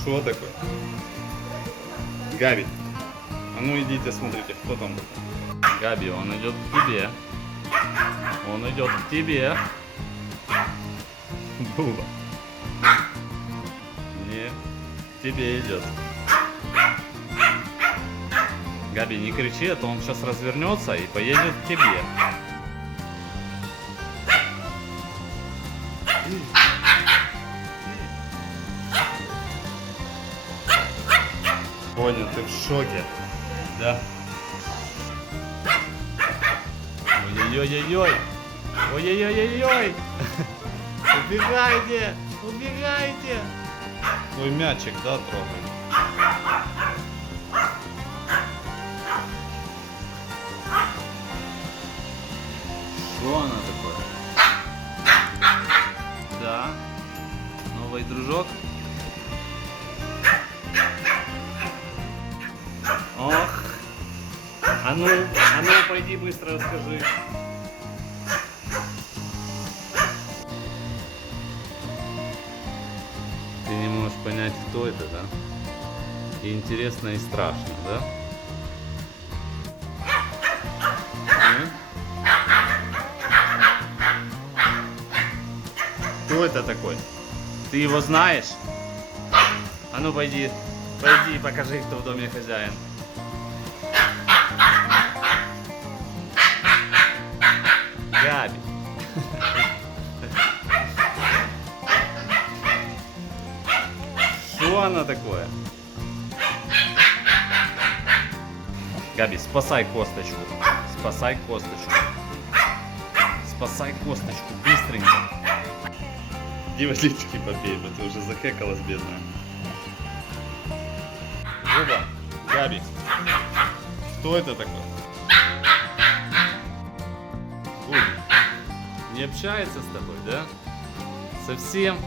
Что такое? Габи. А ну идите, смотрите, кто там. Габи, он идет к тебе. Он идет к тебе. Буба. Не, к тебе идет. Габи, не кричи, а то он сейчас развернется и поедет к тебе. Понял, ты в шоке. Да. Ой-ой-ой-ой-ой. Ой-ой-ой-ой-ой. Убегайте, убегайте. Твой мячик, да, трогай. Что она такое? Да. Новый дружок. А ну, а ну, пойди быстро расскажи. Ты не можешь понять, кто это, да? И интересно, и страшно, да? М? Кто это такой? Ты его знаешь? А ну пойди, пойди покажи, кто в доме хозяин. Что такое? Габи, спасай косточку. Спасай косточку. Спасай косточку, быстренько. Иди водички попей, бо ты уже захекалась, бедная. Люба, Габи, кто это такой? Буби, не общается с тобой, да? Совсем?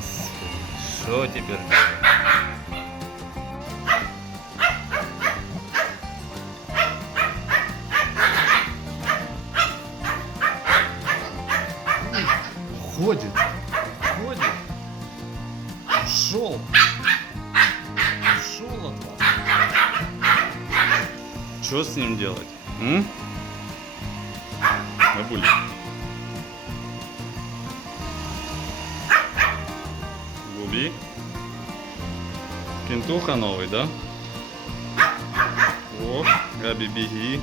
Господи, теперь делать? Ходит, ходит. Ушел. Ушел от вас. Что с ним делать? М? Бабуль. Губи. Кентуха новый, да? О, Габи, беги.